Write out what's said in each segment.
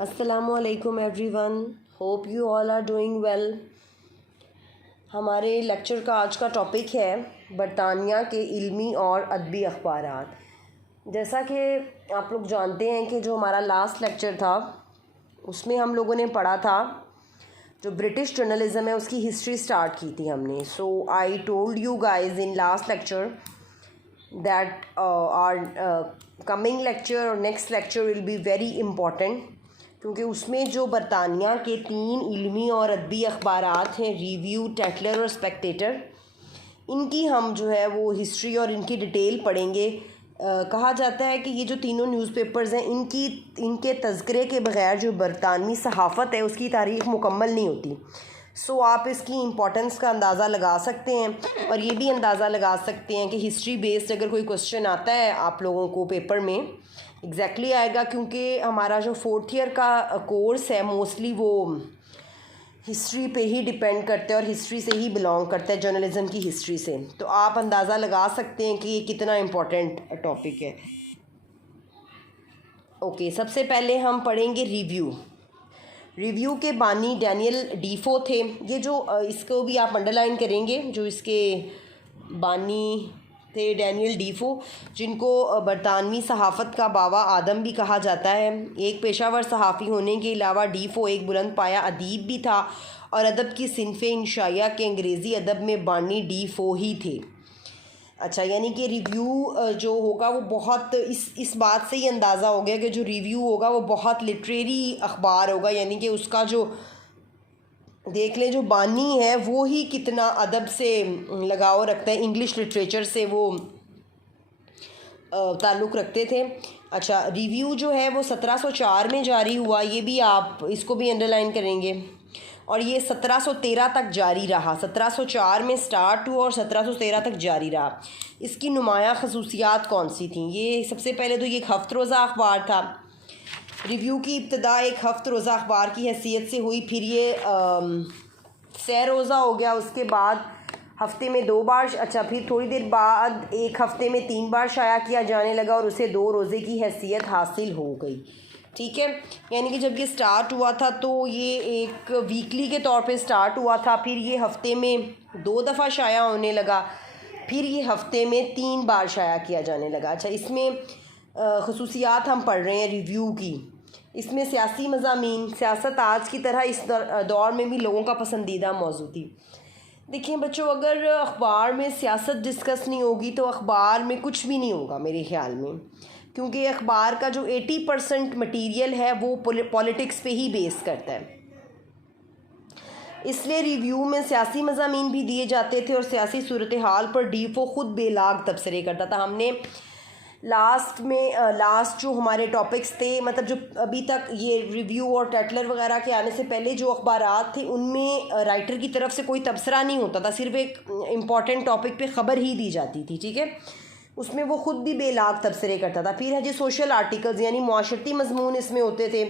अस्सलामुअलैकुम everyone, hope you all are doing well. हमारे lecture का आज का टॉपिक है बरतानिया के इल्मी और अदबी अखबारात। जैसा कि आप लोग जानते हैं कि जो हमारा लास्ट लेक्चर था उसमें हम लोगों ने पढ़ा था जो ब्रिटिश जर्नलिज़म है उसकी हिस्ट्री स्टार्ट की थी हमने। So I told you guys in last lecture that our coming lecture और next lecture will be very important, क्योंकि उसमें जो बरतानिया के 3 इल्मी और अदबी अखबारात हैं, रिव्यू, टैटलर और स्पेक्टेटर, इनकी हम जो है वो हिस्ट्री और इनकी डिटेल पढ़ेंगे। कहा जाता है कि ये जो तीनों न्यूज़पेपर्स हैं इनके तज़किरे के बग़ैर जो बरतानवी सहाफ़त है उसकी तारीख़ मुकम्मल नहीं होती। सो आप इसकी इम्पोर्टेंस का अंदाज़ा लगा सकते हैं और ये भी अंदाज़ा लगा सकते हैं कि हिस्ट्री बेस्ड अगर कोई क्वेश्चन आता है आप लोगों को पेपर में एग्जैक्टली आएगा, क्योंकि हमारा जो 4th ईयर का कोर्स है मोस्टली वो हिस्ट्री पे ही डिपेंड करता है और हिस्ट्री से ही बिलोंग करता है, जर्नलिज़म की हिस्ट्री से। तो आप अंदाज़ा लगा सकते हैं कि ये कितना इम्पोर्टेंट टॉपिक है। ओके, सबसे पहले हम पढ़ेंगे रिव्यू के बानी डैनियल डीफो थे। ये जो इसको भी आप अंडरलाइन करेंगे, जो इसके बानी थे डैनियल डीफो, जिनको बरतानवी सहाफ़त का बाबा आदम भी कहा जाता है। एक पेशावर सहाफ़ी होने के अलावा डीफो एक बुलंद पाया अदीब भी था और अदब की सिनफ़े इंशाइया के अंग्रेज़ी अदब में बानी डीफो ही थे। अच्छा, यानी कि रिव्यू जो होगा वो बहुत इस बात से ही अंदाज़ा हो गया कि जो रिव्यू होगा वो बहुत लिटरेरी अखबार होगा, यानी कि उसका जो देख लें जो बानी है वो ही कितना अदब से लगाव रखता है, इंग्लिश लिटरेचर से वो ताल्लुक़ रखते थे। अच्छा, रिव्यू जो है वो 1704 में जारी हुआ, ये भी आप इसको भी अंडरलाइन करेंगे, और ये 1713 तक जारी रहा। 1704 में स्टार्ट हुआ और 1713 तक जारी रहा। इसकी नुमायाँ खसूसियात कौन सी थी? ये सबसे पहले तो ये एक हफ्त रोज़ा अखबार था। रिव्यू की इब्तदा एक हफ्त रोज़ा अखबार की हैसियत से हुई, फिर ये सह रोज़ा हो गया, उसके बाद हफ्ते में 2 बार, अच्छा फिर थोड़ी देर बाद एक हफ्ते में 3 बार शाया किया जाने लगा और उसे 2 रोज़े की हैसियत हासिल हो गई। ठीक है, यानी कि जब ये स्टार्ट हुआ था तो ये एक वीकली के तौर पे स्टार्ट हुआ था, फिर ये हफ्ते में 2 दफ़ा शाया होने लगा, फिर ये हफ्ते में 3 बार शाया किया जाने लगा। अच्छा, इसमें खसूसियात हम पढ़ रहे हैं रिव्यू की। इसमें सियासी मज़ामीन, सियासत आज की तरह इस दौर में भी लोगों का पसंदीदा मौजू थी। देखिए बच्चों, अगर अखबार में सियासत डिस्कस नहीं होगी तो अखबार में कुछ भी नहीं होगा मेरे ख़्याल में, क्योंकि अखबार का जो 80% मटीरियल है वो पॉलिटिक्स पे ही बेस करता है। इसलिए रिव्यू में सियासी मज़ामीन भी दिए जाते थे और सियासी सूरत हाल पर डीफो ख़ुद बेलाग तबसरे करता था। हमने लास्ट जो हमारे टॉपिक्स थे, मतलब जो अभी तक ये रिव्यू और टैटलर वगैरह के आने से पहले जो अखबारात थे उनमें राइटर की तरफ से कोई तबसरा नहीं होता था, सिर्फ एक इम्पॉर्टेंट टॉपिक पे ख़बर ही दी जाती थी। ठीक है, उसमें वो ख़ुद भी बेलाग तबसरे करता था। फिर है जी सोशल आर्टिकल्स, यानी मुआशरती मज़मून इसमें होते थे,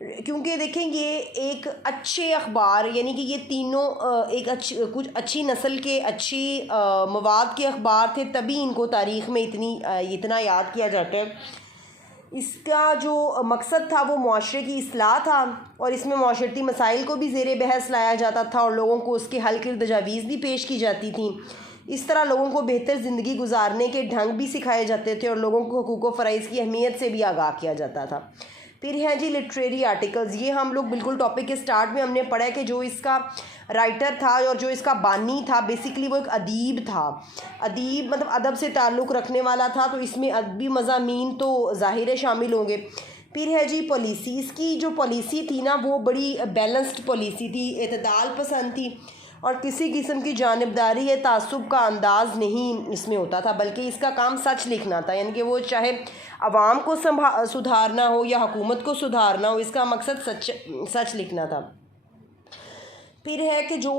क्योंकि देखें ये एक अच्छे अखबार, यानी कि ये तीनों कुछ अच्छी नस्ल के अच्छी मवाद के अखबार थे, तभी इनको तारीख़ में इतना याद किया जाता है। इसका जो मकसद था वो मुआशरे की इस्लाह था और इसमें मुआशरती मसाइल को भी ज़ेर बहस लाया जाता था और लोगों को उसके हल की तजावीज़ भी पेश की जाती थी। इस तरह लोगों को बेहतर ज़िंदगी गुजारने के ढंग भी सिखाए जाते थे और लोगों को हुकूक व फ़राइज़ की अहमियत से भी आगाह किया जाता था। फिर है जी लिटरेरी आर्टिकल्स। ये हम लोग बिल्कुल टॉपिक के स्टार्ट में हमने पढ़ा है कि जो इसका राइटर था और जो इसका बानी था बेसिकली वो एक अदीब था। अदीब मतलब अदब से ताल्लुक़ रखने वाला था, तो इसमें अदबी मज़ामीन तो ज़ाहिर है शामिल होंगे। फिर है जी पॉलिसी। इसकी जो पॉलिसी थी ना वो बड़ी बैलेंस्ड पॉलिसी थी, एतदाल पसंद थी और किसी किस्म की जानिबदारी या तासुब का अंदाज़ नहीं इसमें होता था, बल्कि इसका काम सच लिखना था, यानी कि वो चाहे अवाम को सुधारना हो या हुकूमत को सुधारना हो, इसका मकसद सच लिखना था। फिर है कि जो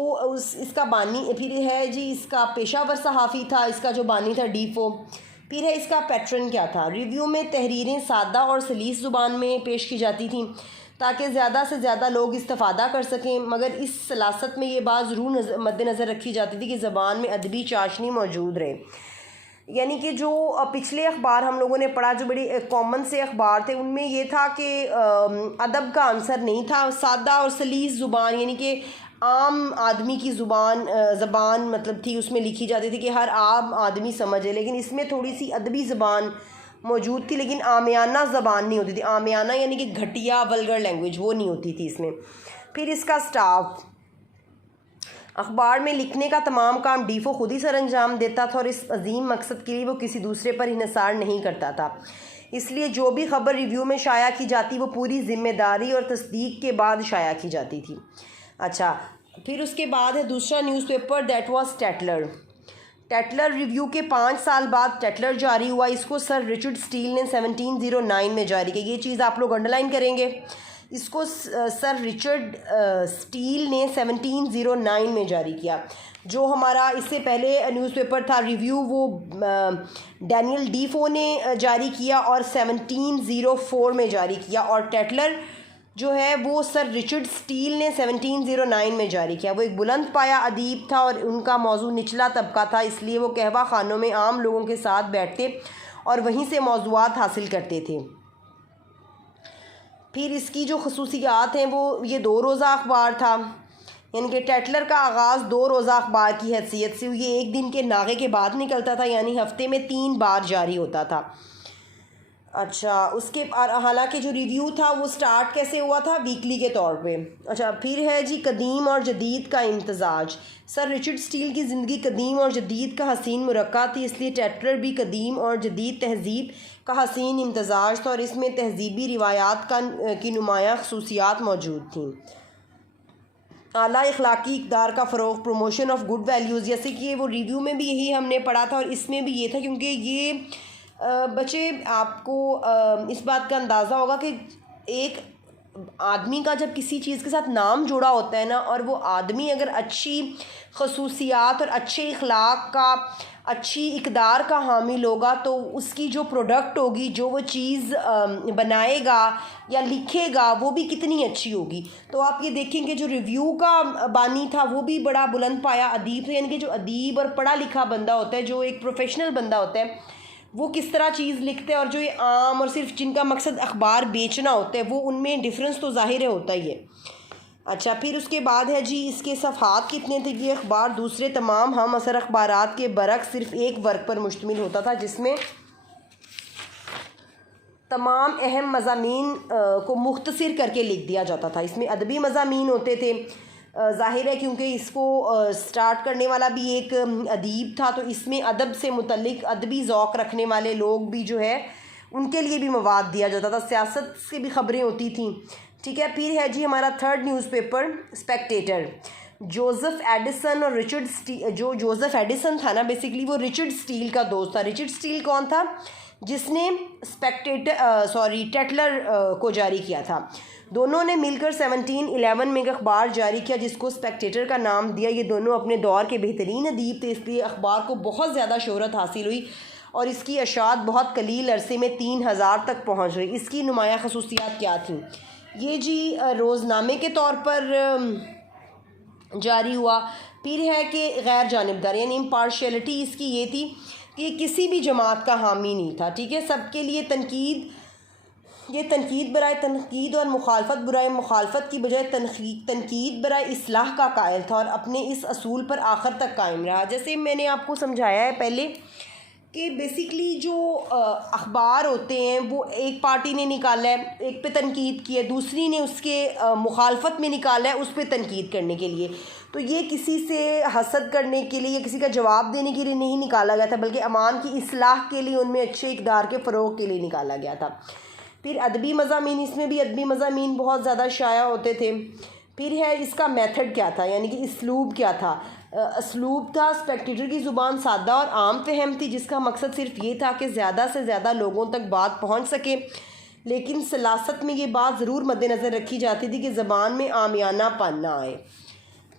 इसका बानी, फिर है जी इसका पेशावर सहाफ़ी था, इसका जो बानी था डीफो। फिर है इसका पैटर्न क्या था? रिव्यू में तहरीरें सादा और सलीस ज़ुबान में पेश की जाती थी ताकि ज़्यादा से ज़्यादा लोग इस्तेफ़ादा कर सकें, मगर इस सलासत में ये बात ज़रूर मद्देनज़र रखी जाती थी कि ज़बान में अदबी चाशनी मौजूद रहे। यानी कि जो पिछले अखबार हम लोगों ने पढ़ा, जो बड़ी कॉमन से अखबार थे, उनमें ये था कि अदब का आंसर नहीं था, सादा और सलीस ज़ुबान यानी कि आम आदमी की ज़बान मतलब थी, उसमें लिखी जाती थी कि हर आम आदमी समझे। लेकिन इसमें थोड़ी सी अदबी ज़बान मौजूद थी, लेकिन आमियाना ज़बान नहीं होती थी। आमियाना यानी कि घटिया वल्गर लैंग्वेज, वो नहीं होती थी इसमें। फिर इसका स्टाफ, अखबार में लिखने का तमाम काम डीफो खुद ही सर अंजाम देता था और इस अजीम मकसद के लिए वो किसी दूसरे पर इन्हिसार नहीं करता था। इसलिए जो भी ख़बर रिव्यू में शाया की जाती वो पूरी ज़िम्मेदारी और तस्दीक के बाद शाया की जाती थी। अच्छा, फिर उसके बाद है दूसरा न्यूज़पेपर, दैट वाज टेटलर। टेटलर रिव्यू के 5 साल बाद टेटलर जारी हुआ। इसको सर रिचर्ड स्टील ने 1709 में जारी किया। ये चीज़ आप लोग अंडरलाइन करेंगे। इसको सर रिचर्ड स्टील ने 1709 में जारी किया। जो हमारा इससे पहले न्यूज़पेपर था रिव्यू, वो डैनियल डीफो ने जारी किया और 1704 में जारी किया। और टेटलर जो है वो सर रिचर्ड स्टील ने 1709 में जारी किया। वो एक बुलंद पाया अदीब था और उनका मौजू निचला तबका था, इसलिए वो कहवा खानों में आम लोगों के साथ बैठते और वहीं से मौज़ूआत हासिल करते थे। फिर इसकी जो खसूसियात हैं वो ये 2 रोज़ा अखबार था, यानी कि टेटलर का आगाज़ 2 रोज़ा अखबार की हैसियत से, ये एक दिन के नागे के बाद निकलता था, यानी हफ्ते में 3 बार जारी होता था। अच्छा, उसके हालांकि जो रिव्यू था वो स्टार्ट कैसे हुआ था, वीकली के तौर पे। अच्छा, फिर है जी कदीम और जदीद का इम्तजाज। सर रिचर्ड स्टील की ज़िंदगी कदीम और जदीद का हसीन मुरक्का थी, इसलिए टेटलर भी कदीम और जदीद तहज़ीब का हसीन इम्तजाज था और इसमें तहज़ीबी रिवायात की नुमायाँ खसूसियात मौजूद थीं। आला इखलाकी इक़दार का फ़रोग़, प्रमोशन ऑफ गुड वैल्यूज़, जैसे कि वो रिव्यू में भी यही हमने पढ़ा था और इसमें भी ये था, क्योंकि ये बच्चे आपको इस बात का अंदाज़ा होगा कि एक आदमी का जब किसी चीज़ के साथ नाम जुड़ा होता है ना, और वो आदमी अगर अच्छी खसूसियात और अच्छे इखलाक का, अच्छी इक़दार का हामिल होगा, तो उसकी जो प्रोडक्ट होगी, जो वो चीज़ बनाएगा या लिखेगा, वो भी कितनी अच्छी होगी। तो आप ये देखेंगे जो रिव्यू का बानी था वो भी बड़ा बुलंद पाया अदीब था, यानी कि जो अदीब और पढ़ा लिखा बंदा होता है, जो एक प्रोफेशनल बंदा होता है, वो किस तरह चीज़ लिखते हैं, और जो ये आम और सिर्फ जिनका मकसद अखबार बेचना होता है, वो उनमें डिफरेंस तो ज़ाहिर होता ही है। अच्छा, फिर उसके बाद है जी इसके सफ़हात कितने थे। ये अखबार दूसरे तमाम हम असर अखबारात के बरक्स सिर्फ एक वर्ग पर मुश्तमिल होता था, जिसमें तमाम अहम मज़ामीन को मुख्तसर करके लिख दिया जाता था। इसमें अदबी मज़ामीन होते थे, ज़ाहिर है क्योंकि इसको स्टार्ट करने वाला भी एक अदीब था, तो इसमें अदब से मुतल्लिक़ अदबी ज़ौक़ रखने वाले लोग भी जो है उनके लिए भी मवाद दिया जाता था। सियासत से भी ख़बरें होती थीं। ठीक है, फिर है जी हमारा third newspaper, Spectator. Joseph Addison और रिचर्ड स्टील, जो जोसेफ एडिसन था ना, बेसिकली वो रिचर्ड स्टील का दोस्त था। रिचर्ड स्टील कौन था, जिसने टेटलर को जारी किया था। दोनों ने मिलकर 1711 में एक अखबार जारी किया जिसको स्पेक्टेटर का नाम दिया। ये दोनों अपने दौर के बेहतरीन अदीब थे, इसलिए अखबार को बहुत ज़्यादा शोहरत हासिल हुई और इसकी अशात बहुत कलील अरसे में 3000 तक पहुँच गई। इसकी नुमाया खसूसियात क्या थी, ये जी रोज़नामे के तौर पर जारी हुआ। फिर है कि गैर जानिबदार यानी इम्पार्शियलिटी इसकी ये थी कि किसी भी जमात का हामी नहीं था। ठीक है, सबके लिए तनकीद, ये तनकीद बराए तनकीद और मुखालफत बराए मुखालफत की बजाय तनकीद बराए इस्लाह का कायल था और अपने इस असूल पर आखिर तक कायम रहा। जैसे मैंने आपको समझाया है पहले कि बेसिकली जो अखबार होते हैं वो एक पार्टी ने निकाला है, एक पे तनकीद की है, दूसरी ने उसके मुखालफत में निकाला है उस पे तनकीद करने के लिए। तो ये किसी से हसद करने के लिए, किसी का जवाब देने के लिए नहीं निकाला गया था, बल्कि अवाम की इस्लाह के लिए, उनमें अच्छे इक़दार के फ़रोग़ के लिए निकाला गया था। फिर अदबी मज़ामीन, इसमें भी अदबी मज़ामीन बहुत ज़्यादा शाया होते थे। फिर है इसका मेथड क्या था, यानी कि इसलूब क्या था। असलूब था, स्पेक्टेटर की ज़ुबान सादा और आम फहम थी, जिसका मकसद सिर्फ ये था कि ज़्यादा से ज़्यादा लोगों तक बात पहुंच सके, लेकिन सलासत में ये बात ज़रूर मद्देनज़र रखी जाती थी कि ज़बान में आमियानापन ना आए।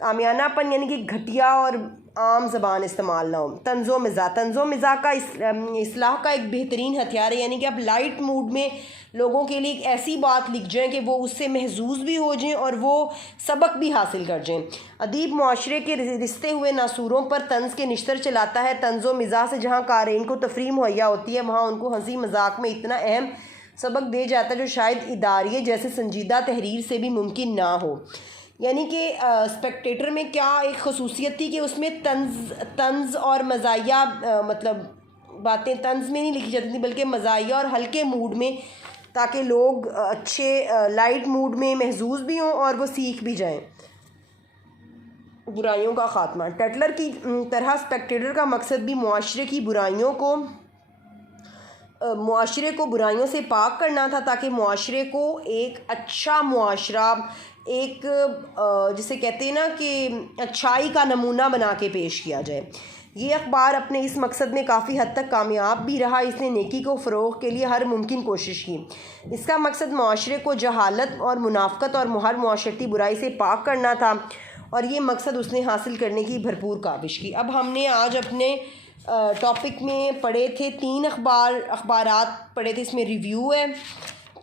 आमियानापन यानी कि घटिया और आम ज़बान इस्तेमाल ना हो। तंज़ो मिज़ा का इस्लाह का एक बेहतरीन हथियार है, यानी कि आप लाइट मूड में लोगों के लिए एक ऐसी बात लिख जाएं कि वो उससे महजूज़ भी हो जाएं और वो सबक भी हासिल कर जाएं। अदीब मुआशरे के रिश्ते हुए नासूरों पर तंज़ के निश्तर चलाता है। तंज़ो मिज़ाह से जहाँ क़ारीन को तफरीह मुहैया होती है, वहाँ उनको हंसी मजाक में इतना अहम सबक दे जाता है जो शायद इदारिये जैसे संजीदा तहरीर से भी मुमकिन ना हो। यानी कि स्पेक्टेटर में क्या एक खसूसियत थी कि उसमें तंज़ और मज़ाहिया मतलब बातें तंज़ में नहीं लिखी जाती थी बल्कि मज़ाहिया और हल्के मूड में, ताकि लोग अच्छे लाइट मूड में महजूज़ भी हों और वो सीख भी जाएं। बुराइयों का ख़ात्मा। टैटलर की तरह स्पेक्टेटर का मकसद भी मुआशरे को बुराइयों से पाक करना था, ताकि मुआशरे को एक अच्छा मुआशरा, एक जिसे कहते हैं ना कि अच्छाई का नमूना बना के पेश किया जाए। ये अखबार अपने इस मकसद में काफ़ी हद तक कामयाब भी रहा। इसने नेकी को फ़रोग़ के लिए हर मुमकिन कोशिश की। इसका मकसद मुआशरे को जहालत और मुनाफ़क़त और हर मुआशरती बुराई से पाक करना था, और ये मकसद उसने हासिल करने की भरपूर काविश की। अब हमने आज अपने टॉपिक में पढ़े थे 3 अखबारात पढ़े थे। इसमें रिव्यू है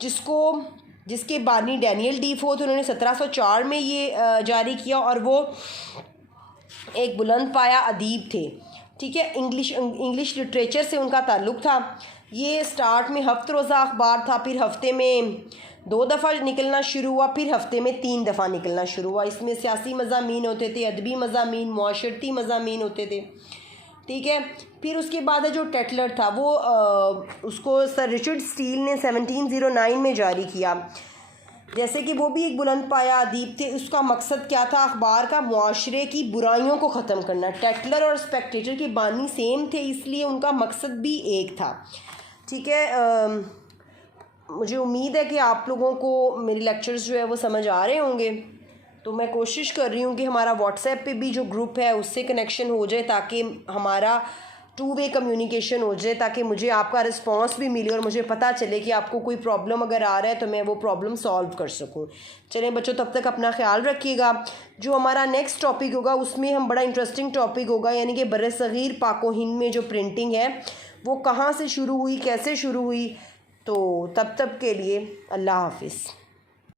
जिसके बानी डैनियल डीफो थे। उन्होंने 1704 में ये जारी किया और वो एक बुलंद पाया अदीब थे। ठीक है, इंग्लिश लिटरेचर से उनका ताल्लुक़ था। ये स्टार्ट में हफ्त रोज़ा अखबार था, फिर हफ्ते में 2 दफ़ा निकलना शुरू हुआ, फिर हफ्ते में 3 दफ़ा निकलना शुरू हुआ। इसमें सियासी मज़ामीन होते थे, अदबी मज़ामीन, मुआशरती मज़ामीन होते थे। ठीक है, फिर उसके बाद है जो टैटलर था वो उसको सर रिचर्ड स्टील ने 1709 में जारी किया। जैसे कि वो भी एक बुलंद पाया अदीब थे। उसका मकसद क्या था? अखबार का मुआशरे की बुराइयों को ख़त्म करना। टैटलर और स्पेक्टेटर की बानी सेम थे, इसलिए उनका मकसद भी एक था। ठीक है, मुझे उम्मीद है कि आप लोगों को मेरे लेक्चर्स जो है वो समझ आ रहे होंगे। तो मैं कोशिश कर रही हूँ कि हमारा व्हाट्सएप पे भी जो ग्रुप है उससे कनेक्शन हो जाए, ताकि हमारा 2 वे कम्युनिकेशन हो जाए, ताकि मुझे आपका रिस्पांस भी मिले और मुझे पता चले कि आपको कोई प्रॉब्लम अगर आ रहा है तो मैं वो प्रॉब्लम सॉल्व कर सकूँ। चलें बच्चों, तब तक अपना ख्याल रखिएगा। जो हमारा नेक्स्ट टॉपिक होगा उसमें हम बड़ा इंटरेस्टिंग टॉपिक होगा, यानी कि बर्र-ए-सग़ीर पाक व हिंद में जो प्रिंटिंग है वो कहाँ से शुरू हुई, कैसे शुरू हुई। तो तब तक के लिए अल्लाह हाफ़िज़।